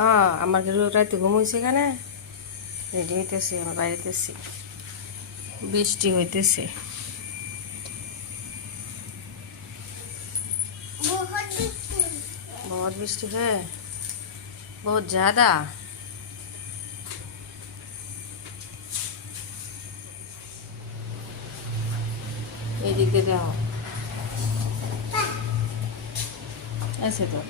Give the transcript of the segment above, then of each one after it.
হ্যাঁ আমার রাতে ঘুম হয়েছে এখানে রেডি হইতেছি আমার বাইরেতেছি বৃষ্টি হইতেছে बहुत बृष्टि है बहुत ज़्यादा এদিকে দেখো ऐसे तो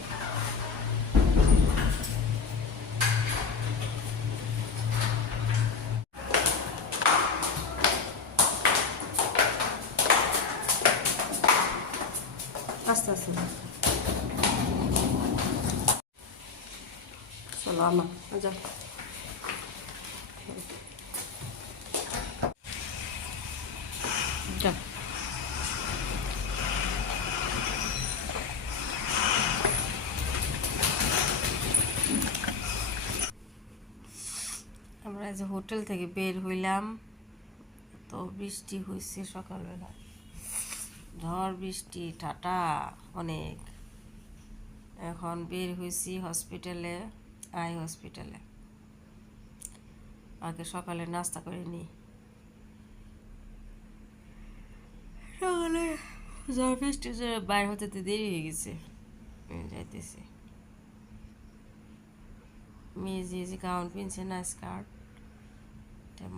আস্তে আস্তে চলো আমার যাও যাও আমরা যে হোটেল থেকে বের হইলাম তো বৃষ্টি হয়েছে সকালবেলা ঝড় বৃষ্টি ঠাটা অনেক এখন বের হয়েছি হসপিটালে আই হসপিটালে আগে সকালে নাস্তা করে নিই সকালে ঝড় বৃষ্টি বাইর হতে দেরি হয়ে গেছে যাইতেছি মেয়ে যে গাউন পিনছে না স্কার্ট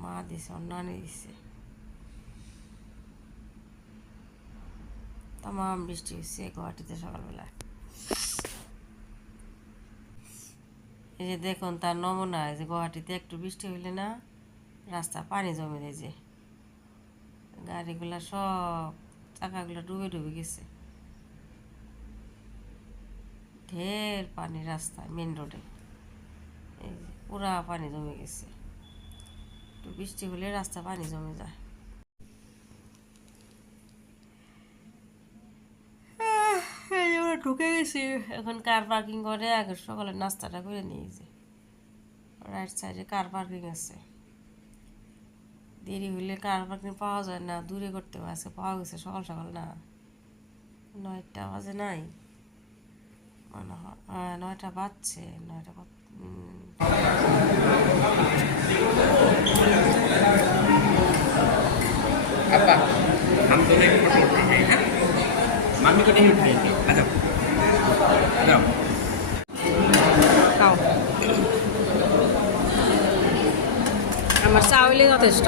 মা দিছে ওর নানি দিছে তামাম বৃষ্টি হচ্ছে গুয়াহাটিতে সকালবেলা এই যে দেখুন তার নমুনা যে গুয়াহাটিতে একটু বৃষ্টি হইলে না রাস্তা পানি জমে যায় যে গাড়িগুলা সব চাকাগুলো ডুবে ডুবে গেছে ঢের পানি রাস্তায় মেন রোডে এই যে পুরা পানি জমে গেছে একটু বৃষ্টি হলে রাস্তা পানি জমে যায় ঢুকে গেছি এখন কার পার্কিং করে আগে সকালে নাস্তাটা করে নিয়েছে রাইট সাইডে কার পার্কিং আছে দেরি হইলে কার পার্কিং পাওয়া যায় না দূরে করতে আছে পাওয়া গেছে সকাল সকাল না 9টা বাজে নাই মনে হয় 9টা বাজছে 9টা Apa? हम दोनों एक फोटो उठा रहे हैं मम्मी को नहीं उठाएंगे आ जाओ খাও আমার চা হইলে যথেষ্ট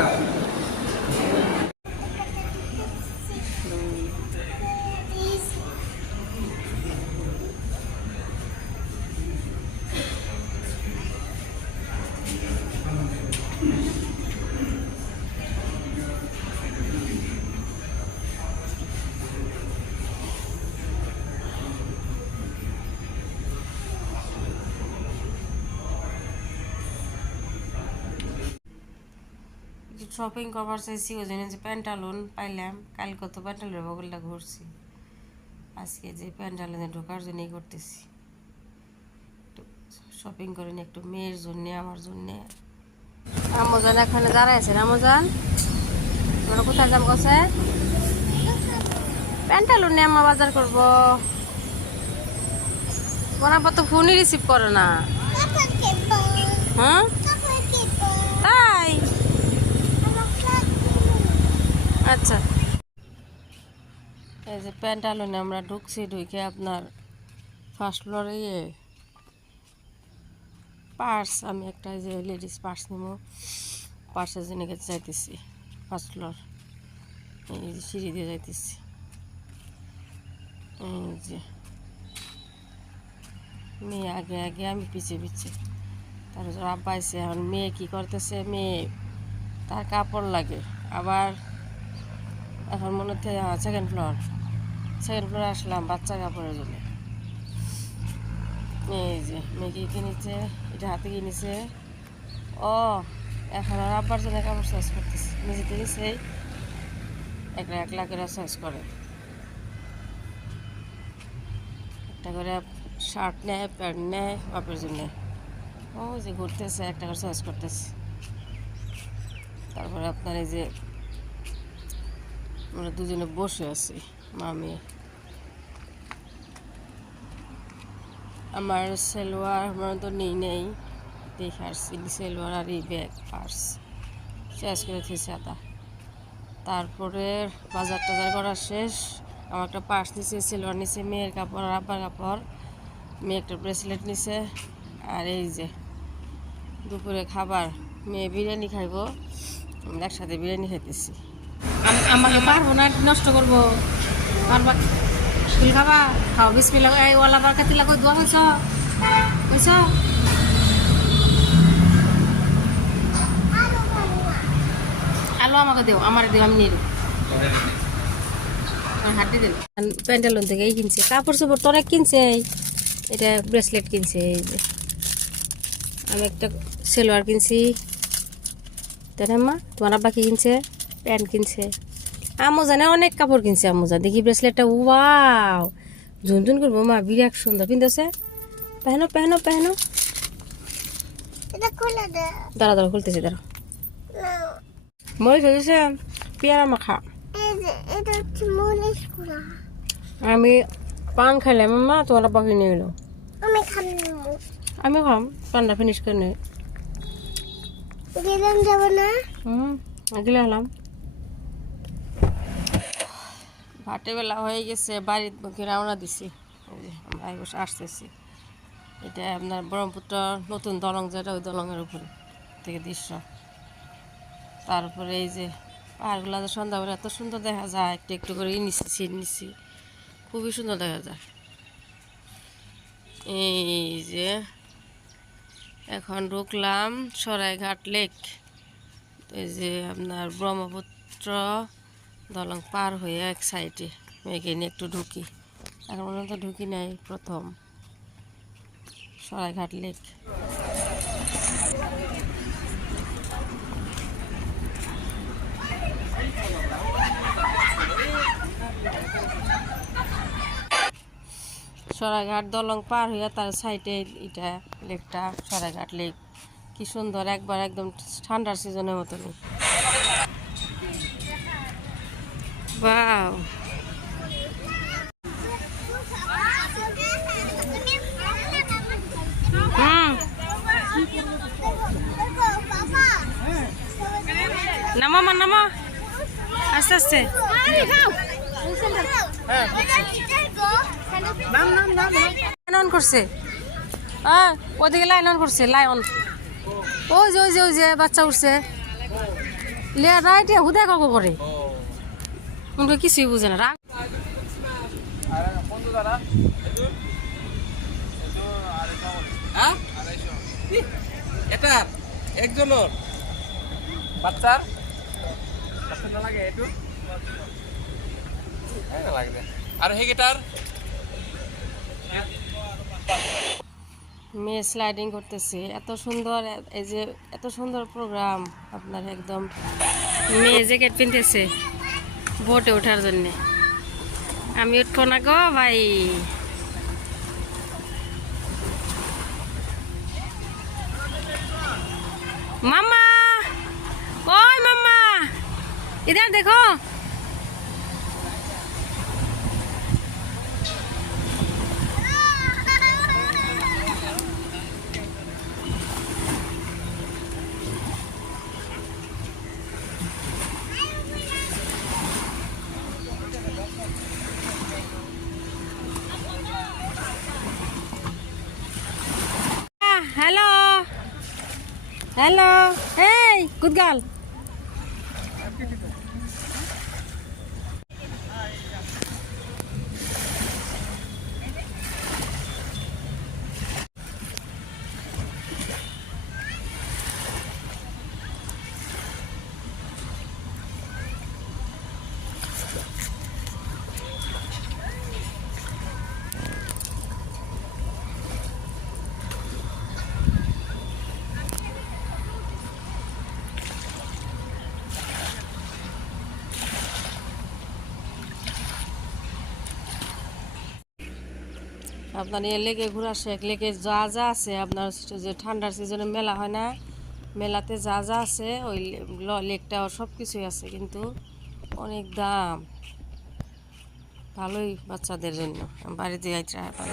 শপিং করবার চাইছি ওই জন্য যে প্যান্টালুন পাইলাম কালকে তো প্যান্টালুনের বগলটা ঘুরছি আজকে যে প্যান্টালুনে ঢোকার জন্যই করতেছি একটু শপিং করে নি একটু মেয়ের জন্যে আমার জন্যে আমজান এখানে দাঁড়ায় আছেন আমজান আমরা কোথায় যাম কাছে প্যান্টালুনে আম্মা বাজার করবো ওরা তো ফোনই রিসিভ করে না হ্যাঁ তাই আচ্ছা এই যে প্যান্টালুনে আমরা ঢুকছি ঢুকে আপনার ফার্স্ট ফ্লোরে পার্স আমি একটা যে লেডিস পার্স নেবো পার্সের জন্য যাইতেছি ফার্স্ট ফ্লোর এই যে সিঁড়ি দিয়ে যাইতেছি এই যে মেয়ে আগে আগে আমি পিছিয়ে পিছিয়ে তারপর আব্বা আইছে এখন মেয়ে কী করতেছে মেয়ে তার কাপড় লাগে আবার এখন মনে হচ্ছে সেকেন্ড ফ্লোরে আসলাম বাচ্চা কাপড়ের জন্য এই যে মেয়েকে কিনেছে এটা হাতে কিনেছে ও এখন আর আব্বার জন্য কাপড় চয়েস করতেছে নিজে থেকে সেই এক লাখ করে চয়েস করে একটা করে শার্ট নেয় প্যান্ট নেয় বাপের জন্য ও যে ঘুরতেছে একটা করে চয়েস করতেছে তারপরে আপনার এই যে আমরা দুজনে বসে আছি মামি আমার সেলোয়ার আমার তো নেই দেখে আসছি সেলোয়ার আর এই ব্যাগ পার্স শেষ করে থেছে আদা। তারপরে বাজার টাজার করা শেষ। আমার একটা পার্স নিছে, সেলোয়ার নিছে, মেয়ের কাপড় আর আব্বার কাপড়, মেয়ে একটা ব্রেসলেট নিছে। আর এই যে দুপুরে খাবার, মেয়ে বিরিয়ানি খাইব, আমরা একসাথে বিরিয়ানি খাইতেছি। আমাকে পারবো না, নষ্ট করবো। পারবা ফুল খাবা, খাও বিসমিল্লাহ। এই ওয়ালা বারকাতি লাগো, দোয়া হইছ হইছ। আলো আমাকে দেও, আমার দেও, আমি নিয়ে দেবো। হাড্ডি দিল প্যান্টালুন থেকে এই কিনছে, কাপড় চোপড় তো অনেক কিনছে। এটা ব্রেসলেট কিনছে, এই যে আমি একটা সেলোয়ার কিনছি, তাই না মা? তোমার আব্বা কি কিনছে? প্যান্ট কিনছে। আম্মু জানে অনেক কাপড় কিনছে। আম্মু জানে দেখি ব্রেসলেটটা, ওয়াও ঝুনঝুন করবো মা, বিরাট সুন্দর পিনতেছে। পেহনো পেহনো পেহনো, দাঁড়া দাঁড়া খুলতেছি, দাঁড়া। মরিচ হয়েছে পেয়ারা মাখা। আমি পান খাইলাম মা, তোমার আব্বা কিনে এলো। আমি খাম, পানটা ফিনিশ করে নে। যাবো না গেলে হলাম। ভাটে বেলা হয়ে গেছে, বাড়ির মুখে রওনা দিছি। আমরা বসে আসতেছি। এটা আপনার ব্রহ্মপুত্র নতুন দলং, যেটা ওই দলংয়ের উপরে থেকে দৃশ্য। তারপরে এই যে পাহাড়গুলো সন্ধ্যাবেলা এত সুন্দর দেখা যায়, একটু একটু করে নিচ্ছি, সিট নিচ্ছি, খুবই সুন্দর দেখা যায়। এই যে এখন ঢুকলাম সরাইঘাট লেক। এই যে আপনার ব্রহ্মপুত্র দলং পার হয়ে এক সাইডে মেয়েকে নিয়ে একটু ঢুকি। এখন পর্যন্ত ঢুকি নাই, প্রথম সরাইঘাট লেক। সরাইঘাট দলং পার হইয়া তার সাইডে এটা লেকটা, সরাইঘাট লেক। কি সুন্দর, একবার একদম ঠান্ডার সিজনের মতনই। ওয়াও, নামো মা নামো, আস্তে আস্তে। লাইন অন করছে, ওদিকে লাইন অন করছে, লাইন। ওই যে ওই যে ওই যে বাচ্চা উঠছে, লিয়া রাইট হুদা কাকু করে, উনকে কিছুই বুঝে না। রাগ এটা একজনের বাচ্চার না লাগে একটু লাগবে। আর হে গিটার মেয়ে স্লাইডিং করতেছে, এত সুন্দর। এই যে এত সুন্দর প্রোগ্রাম আপনার, একদম মেয়ে জ্যাকেট পিনতেছে বোটে ওঠার জন্যে। আমি উঠবো না গো ভাই। মাম্মা, ওই মাম্মা, ইধার দেখো। হ্যালো হ্যালো, এই গুড গার্ল। আপনার এই লেকে ঘোরা শেখ। লেকে যা যা আছে আপনার, যে ঠান্ডার সিজনে মেলা হয় না, মেলাতে যা যা আছে ওই লেকটা সব কিছুই আছে, কিন্তু অনেক দাম। ভালোই বাচ্চাদের জন্য বাড়িতে যাইতে আছে